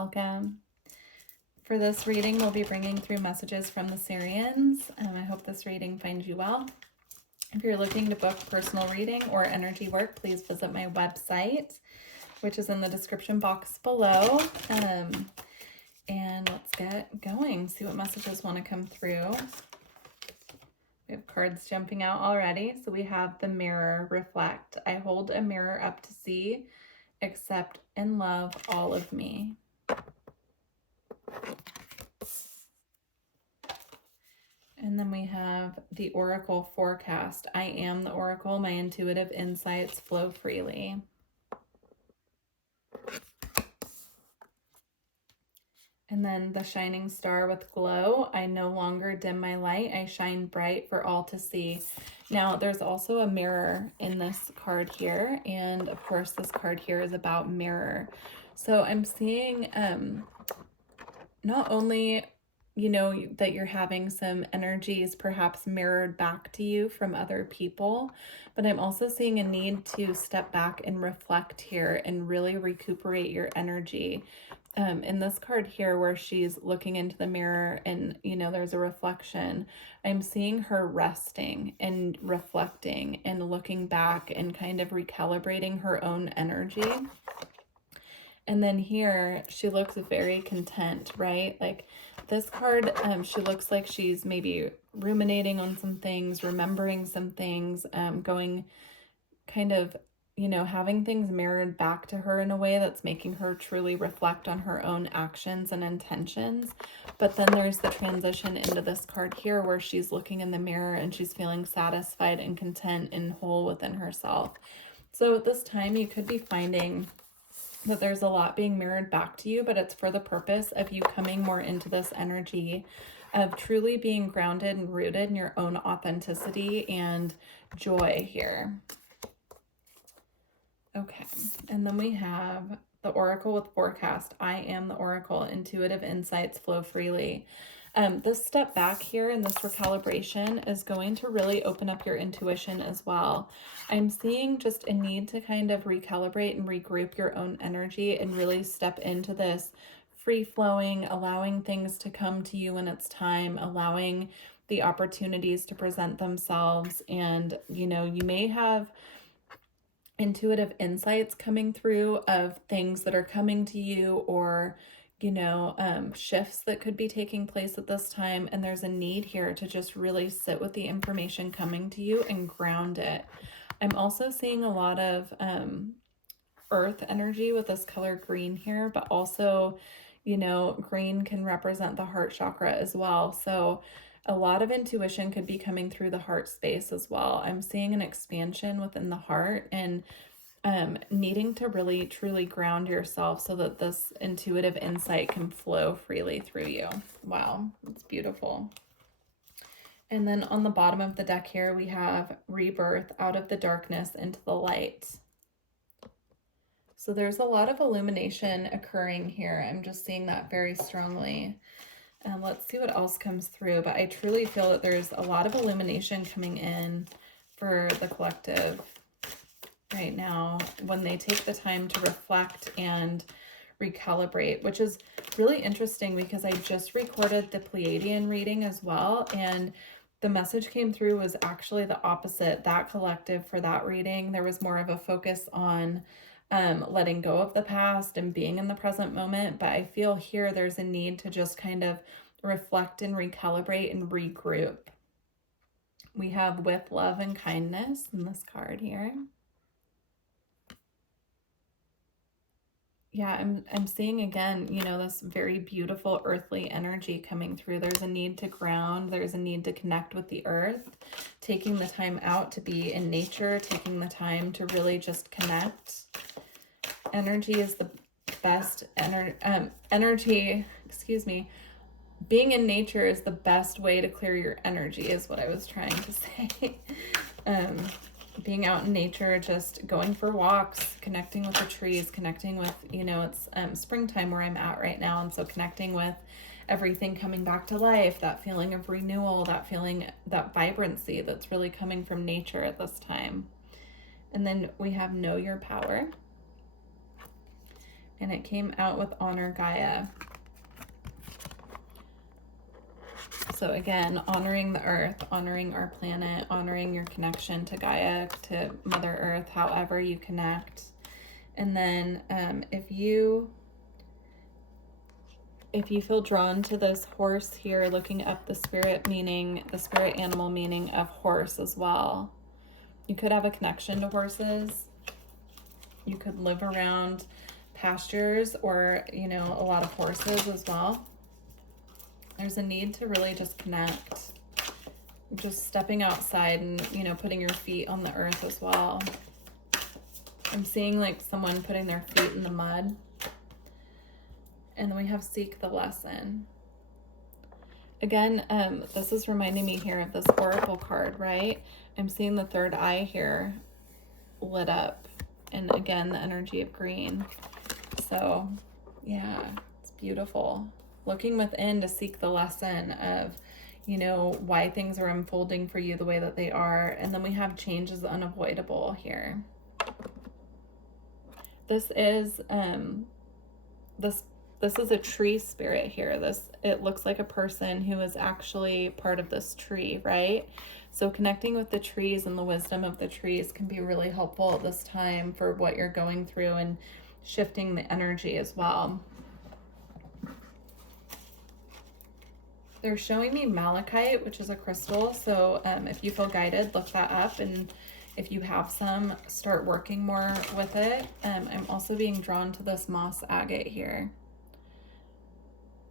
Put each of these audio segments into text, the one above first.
welcome. For this reading, we'll be bringing through messages from the Sirians. I hope this reading finds you well. If you're looking to book personal reading or energy work, please visit my website, which is in the description box below. And let's get going, see what messages want to come through. We have cards jumping out already. So we have the mirror, reflect. I hold a mirror up to see, accept and love all of me. And then we have the Oracle forecast. I am the Oracle. My intuitive insights flow freely. And then the shining star with glow. I no longer dim my light. I shine bright for all to see. Now, there's also a mirror in this card here. And of course, this card here is about mirror. So I'm seeing not only that you're having some energies perhaps mirrored back to you from other people, but I'm also seeing a need to step back and reflect here and really recuperate your energy. In this card here where she's looking into the mirror and, there's a reflection, I'm seeing her resting and reflecting and looking back and kind of recalibrating her own energy. And then here, she looks very content, right? Like this card, she looks like she's maybe ruminating on some things, remembering some things, going kind of, having things mirrored back to her in a way that's making her truly reflect on her own actions and intentions. But then there's the transition into this card here where she's looking in the mirror and she's feeling satisfied and content and whole within herself. So at this time, you could be finding that there's a lot being mirrored back to you, but it's for the purpose of you coming more into this energy of truly being grounded and rooted in your own authenticity and joy here. Okay, and then we have the Oracle with forecast. I am the Oracle. Intuitive insights flow freely. This step back here and this recalibration is going to really open up your intuition as well. I'm seeing just a need to kind of recalibrate and regroup your own energy and really step into this free-flowing, allowing things to come to you when it's time, allowing the opportunities to present themselves. And, you may have intuitive insights coming through of things that are coming to you or shifts that could be taking place at this time. And there's a need here to just really sit with the information coming to you and ground it. I'm also seeing a lot of earth energy with this color green here, but also, green can represent the heart chakra as well. So a lot of intuition could be coming through the heart space as well. I'm seeing an expansion within the heart and needing to really truly ground yourself so that this intuitive insight can flow freely through you. Wow, it's beautiful. And then on the bottom of the deck here, we have rebirth out of the darkness into the light. So there's a lot of illumination occurring here. I'm just seeing that very strongly. And let's see what else comes through. But I truly feel that there's a lot of illumination coming in for the collective right now when they take the time to reflect and recalibrate, which is really interesting because I just recorded the Pleiadian reading as well, and the message came through was actually the opposite. That collective for that reading, there was more of a focus on letting go of the past and being in the present moment, but I feel here there's a need to just kind of reflect and recalibrate and regroup. We have with love and kindness in this card here. Yeah, I'm seeing again, this very beautiful earthly energy coming through. There's a need to ground. There's a need to connect with the earth, taking the time out to be in nature, taking the time to really just connect. Energy is the best being in nature is the best way to clear your energy is what I was trying to say. Being out in nature, just going for walks, connecting with the trees, connecting with, it's springtime where I'm at right now. And so connecting with everything coming back to life, that feeling of renewal, that feeling, that vibrancy that's really coming from nature at this time. And then we have know your power. And it came out with honor Gaia. So again, honoring the earth, honoring our planet, honoring your connection to Gaia, to Mother Earth, however you connect. And then if you feel drawn to this horse here, looking up the spirit meaning, the spirit animal meaning of horse as well. You could have a connection to horses. You could live around pastures or, you know, a lot of horses as well. There's a need to really just connect. Just stepping outside and, you know, putting your feet on the earth as well. I'm seeing like someone putting their feet in the mud. And then we have seek the lesson. Again, this is reminding me here of this oracle card, right? I'm seeing the third eye here lit up. And again, the energy of green. So yeah, it's beautiful. Looking within to seek the lesson of, you know, why things are unfolding for you the way that they are. And then we have change is unavoidable here. This is this is a tree spirit here. It looks like a person who is actually part of this tree, right? So connecting with the trees and the wisdom of the trees can be really helpful at this time for what you're going through and shifting the energy as well. They're showing me malachite, which is a crystal. So if you feel guided, look that up. And if you have some, start working more with it. I'm also being drawn to this moss agate here.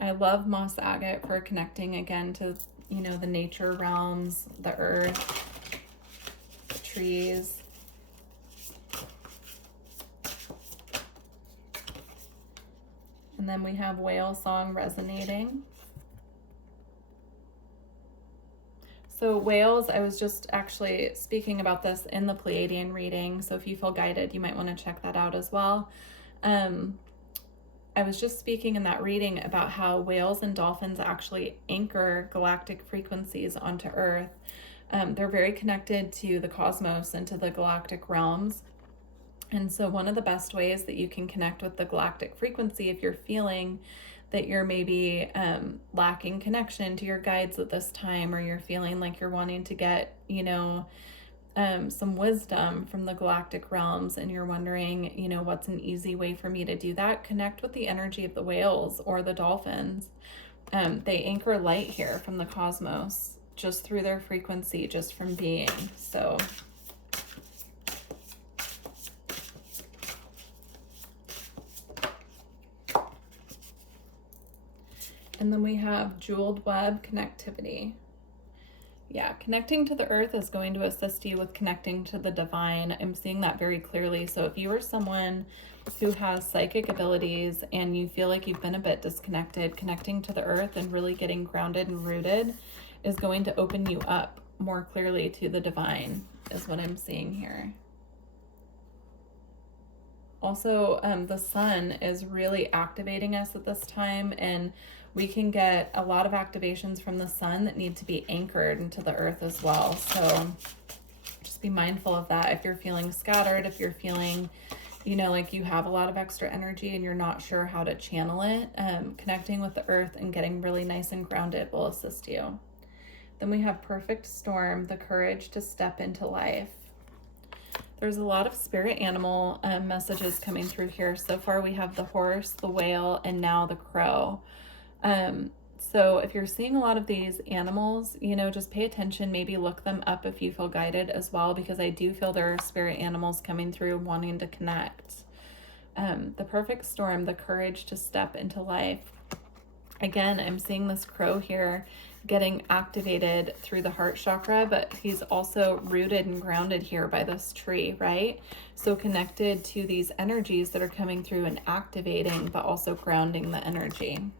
I love moss agate for connecting again to, you know, the nature realms, the earth, the trees. And then we have whale song resonating. So whales, I was just actually speaking about this in the Pleiadian reading. So if you feel guided, you might want to check that out as well. I was just speaking in that reading about how whales and dolphins actually anchor galactic frequencies onto Earth. They're very connected to the cosmos and to the galactic realms. And so one of the best ways that you can connect with the galactic frequency, if you're feeling that you're maybe lacking connection to your guides at this time, or you're feeling like you're wanting to get, you know, some wisdom from the galactic realms, and you're wondering, you know, what's an easy way for me to do that? Connect with the energy of the whales or the dolphins. They anchor light here from the cosmos just through their frequency, just from being. So and then we have jeweled web connectivity. Yeah, connecting to the earth is going to assist you with connecting to the divine. I'm seeing that very clearly. So if you are someone who has psychic abilities and you feel like you've been a bit disconnected, connecting to the earth and really getting grounded and rooted is going to open you up more clearly to the divine, is what I'm seeing here. Also, the sun is really activating us at this time, and we can get a lot of activations from the sun that need to be anchored into the earth as well. So just be mindful of that. If you're feeling scattered, if you're feeling, you know, like you have a lot of extra energy and you're not sure how to channel it, connecting with the earth and getting really nice and grounded will assist you. Then we have perfect storm, the courage to step into life. There's a lot of spirit animal messages coming through here. So far we have the horse, the whale, and now the crow. So if you're seeing a lot of these animals, you know, just pay attention, maybe look them up if you feel guided as well, because I do feel there are spirit animals coming through wanting to connect. The perfect storm, the courage to step into life. Again, I'm seeing this crow here getting activated through the heart chakra, but he's also rooted and grounded here by this tree, right? So connected to these energies that are coming through and activating, but also grounding the energy.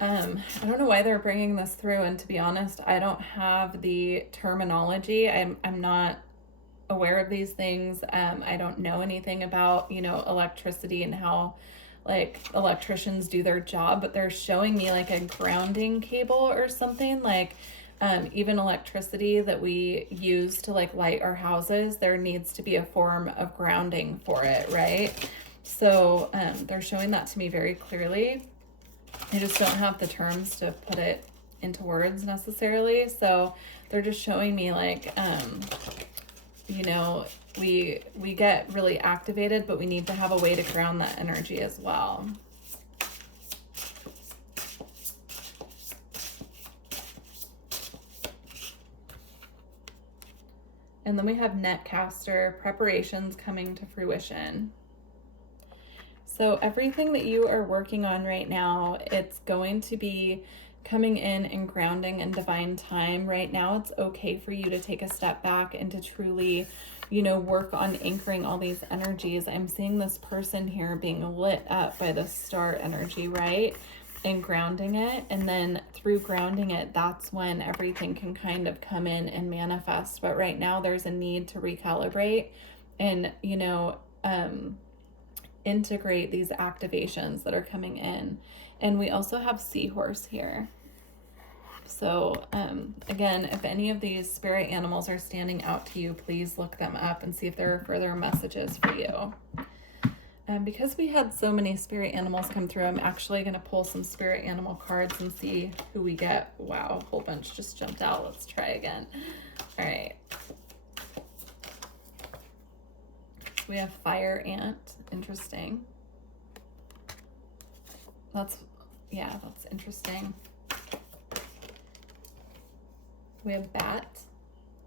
I don't know why they're bringing this through, and to be honest, I don't have the terminology. I'm not aware of these things. I don't know anything about, you know, electricity and how like electricians do their job, but they're showing me like a grounding cable or something, like Even electricity that we use to like light our houses, there needs to be a form of grounding for it, right? So they're showing that to me very clearly. I just don't have the terms to put it into words necessarily. So they're just showing me like, you know, we get really activated, but we need to have a way to ground that energy as well. And then we have netcaster, preparations coming to fruition. So everything that you are working on right now, it's going to be coming in and grounding in divine time. Right now, it's okay for you to take a step back and to truly, you know, work on anchoring all these energies. I'm seeing this person here being lit up by the star energy, right? And grounding it. And then through grounding it, that's when everything can kind of come in and manifest. But right now, there's a need to recalibrate and, you know, integrate these activations that are coming in. And we also have seahorse here. So again, if any of these spirit animals are standing out to you, please look them up and see if there are further messages for you. Because we had so many spirit animals come through, I'm actually going to pull some spirit animal cards and see who we get. Wow, a whole bunch just jumped out. Let's try again. All right. We have fire ant. Interesting. That's interesting. We have bat.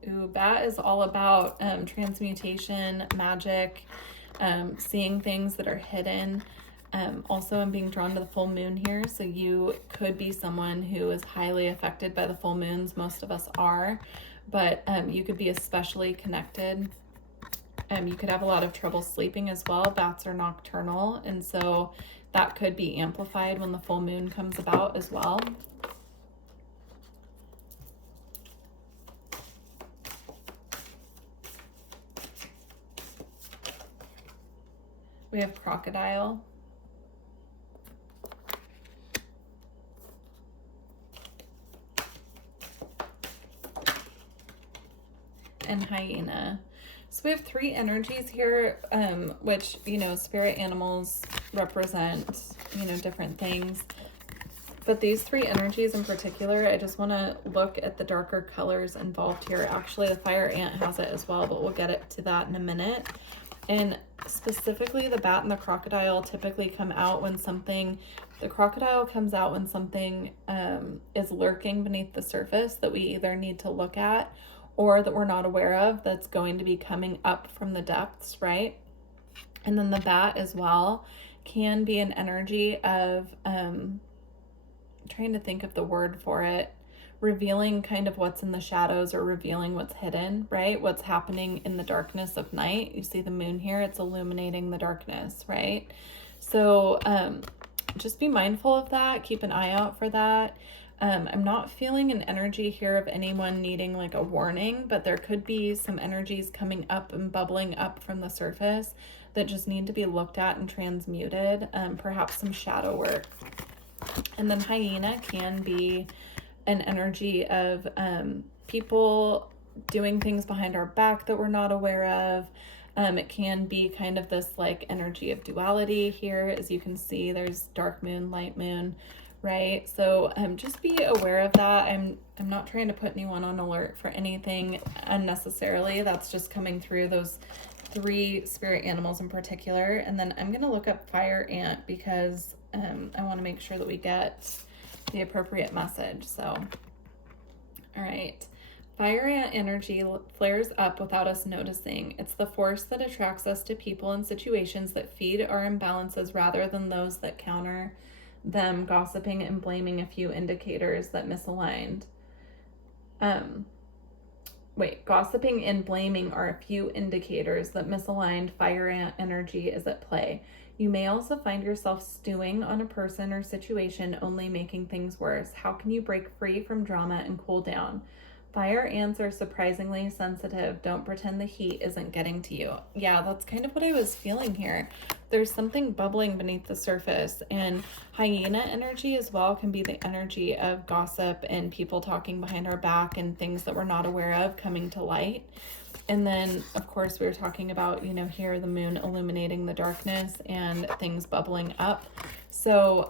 Ooh, bat is all about transmutation, magic, seeing things that are hidden. Also, I'm being drawn to the full moon here. So you could be someone who is highly affected by the full moons. Most of us are, but you could be especially connected. You could have a lot of trouble sleeping as well. Bats are nocturnal, and so that could be amplified when the full moon comes about as well. We have crocodile. And hyena. So we have three energies here, which, you know, spirit animals represent, you know, different things. But these three energies in particular, I just want to look at the darker colors involved here. Actually, the fire ant has it as well, but we'll get to that in a minute. And specifically, the bat and the crocodile typically come out when something, the crocodile comes out when something is lurking beneath the surface that we either need to look at or that we're not aware of, that's going to be coming up from the depths, right? And then the bat as well can be an energy of, trying to think of the word for it, revealing kind of what's in the shadows or revealing what's hidden, right? What's happening in the darkness of night. You see the moon here, it's illuminating the darkness, right? So just be mindful of that. Keep an eye out for that. I'm not feeling an energy here of anyone needing like a warning, but there could be some energies coming up and bubbling up from the surface that just need to be looked at and transmuted, perhaps some shadow work. And then hyena can be an energy of people doing things behind our back that we're not aware of. It can be kind of this like energy of duality here. As you can see, there's dark moon, light moon, right? So just be aware of that. I'm not trying to put anyone on alert for anything unnecessarily. That's just coming through those three spirit animals in particular. And then I'm going to look up fire ant because I want to make sure that we get the appropriate message. So, all right. Fire ant energy flares up without us noticing. It's the force that attracts us to people and situations that feed our imbalances rather than those that counter them, gossiping and blaming a few indicators that misaligned. Gossiping and blaming are a few indicators that misaligned fire ant energy is at play. You may also find yourself stewing on a person or situation, only making things worse. How can you break free from drama and cool down? Fire ants are surprisingly sensitive. Don't pretend the heat isn't getting to you. Yeah, that's kind of what I was feeling here. There's something bubbling beneath the surface, and hyena energy as well can be the energy of gossip and people talking behind our back and things that we're not aware of coming to light. And then, of course, we were talking about, here the moon illuminating the darkness and things bubbling up. So,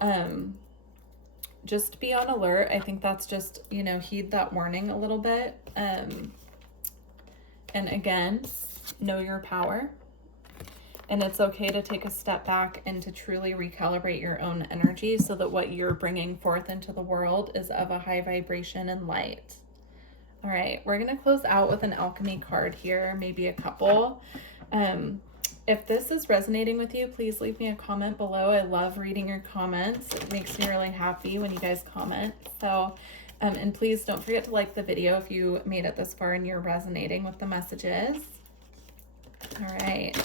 just be on alert. I think that's just, heed that warning a little bit. And again, know your power. And it's okay to take a step back and to truly recalibrate your own energy so that what you're bringing forth into the world is of a high vibration and light. All right, we're going to close out with an alchemy card here, maybe a couple. If this is resonating with you, please leave me a comment below. I love reading your comments. It makes me really happy when you guys comment. So, and please don't forget to like the video if you made it this far and you're resonating with the messages. All right.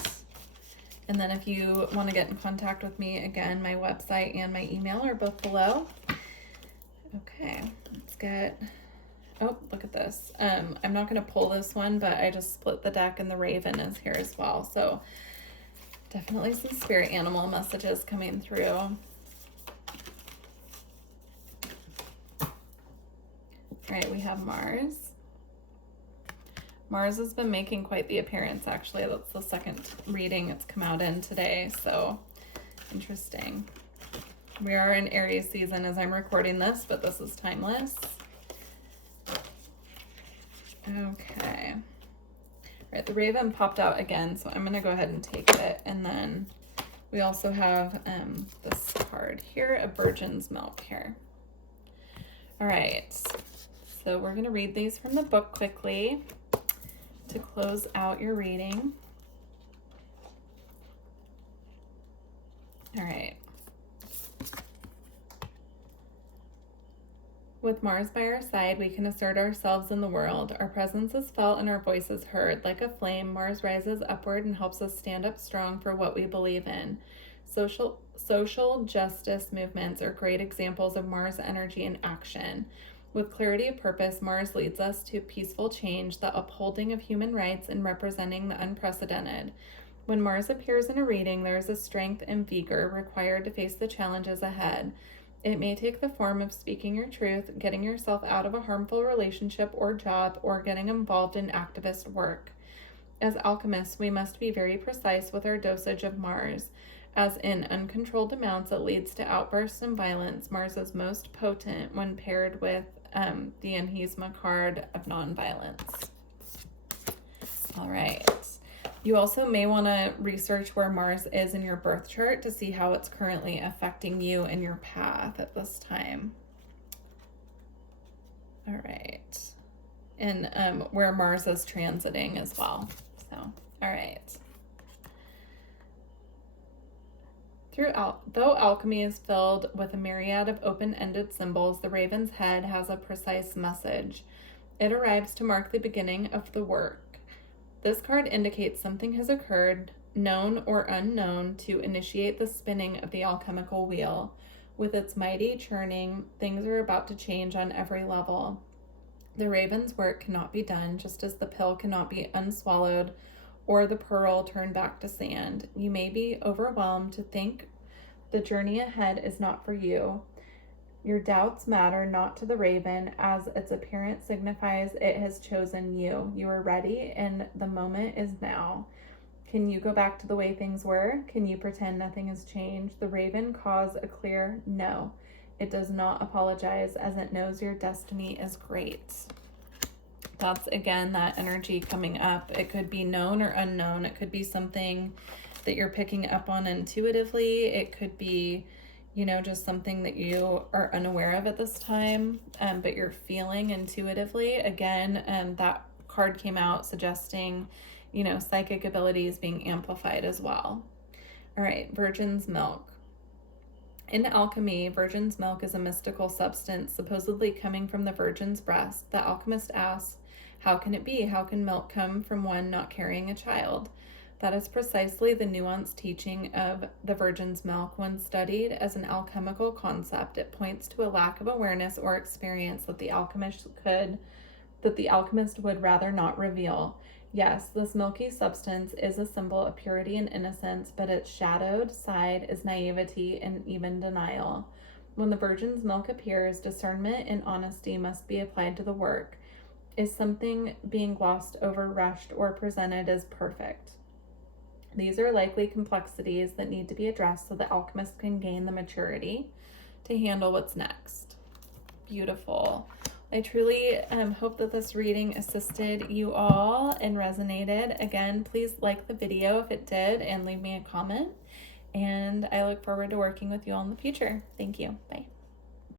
And then if you want to get in contact with me, again, my website and my email are both below. Okay, let's get... Oh, look at this. I'm not going to pull this one, but I just split the deck and the raven is here as well. So definitely some spirit animal messages coming through. All right, we have Mars. Mars has been making quite the appearance, actually. That's the second reading it's come out in today. So interesting. We are in Aries season as I'm recording this, but this is timeless. Okay. All right, the raven popped out again, so I'm going to go ahead and take it. And then we also have this card here, a virgin's milk here. All right, so we're going to read these from the book quickly to close out your reading. All right. With Mars by our side, we can assert ourselves in the world. Our presence is felt and our voices heard. Like a flame, Mars rises upward and helps us stand up strong for what we believe in. Social justice movements are great examples of Mars energy in action. With clarity of purpose, Mars leads us to peaceful change, the upholding of human rights, and representing the unprecedented. When Mars appears in a reading, there is a strength and vigor required to face the challenges ahead. It may take the form of speaking your truth, getting yourself out of a harmful relationship or job, or getting involved in activist work. As alchemists, we must be very precise with our dosage of Mars. As in uncontrolled amounts, it leads to outbursts and violence. Mars is most potent when paired with the Enhizma card of nonviolence. All right. You also may want to research where Mars is in your birth chart to see how it's currently affecting you and your path at this time. All right. And where Mars is transiting as well. So, all right. Though alchemy is filled with a myriad of open-ended symbols, the raven's head has a precise message. It arrives to mark the beginning of the work. This card indicates something has occurred, known or unknown, to initiate the spinning of the alchemical wheel. With its mighty churning, things are about to change on every level. The raven's work cannot be done, just as the pill cannot be unswallowed or the pearl turned back to sand. You may be overwhelmed to think the journey ahead is not for you. Your doubts matter not to the raven, as its appearance signifies it has chosen you. You are ready, and the moment is now. Can you go back to the way things were? Can you pretend nothing has changed? The raven caws a clear no. It does not apologize, as it knows your destiny is great. That's, again, that energy coming up. It could be known or unknown. It could be something that you're picking up on intuitively. It could be, just something that you are unaware of at this time, but you're feeling intuitively. Again, that card came out suggesting, psychic abilities being amplified as well. All right, virgin's milk. In alchemy, virgin's milk is a mystical substance supposedly coming from the virgin's breast. The alchemist asks, how can it be? How can milk come from one not carrying a child? That is precisely the nuanced teaching of the virgin's milk. When studied as an alchemical concept, it points to a lack of awareness or experience that the that the alchemist would rather not reveal. Yes, this milky substance is a symbol of purity and innocence, but its shadowed side is naivety and even denial. When the virgin's milk appears, discernment and honesty must be applied to the work. Is something being glossed over, rushed, or presented as perfect? These are likely complexities that need to be addressed so the alchemist can gain the maturity to handle what's next. Beautiful. I truly hope that this reading assisted you all and resonated. Again, please like the video if it did and leave me a comment. And I look forward to working with you all in the future. Thank you. Bye.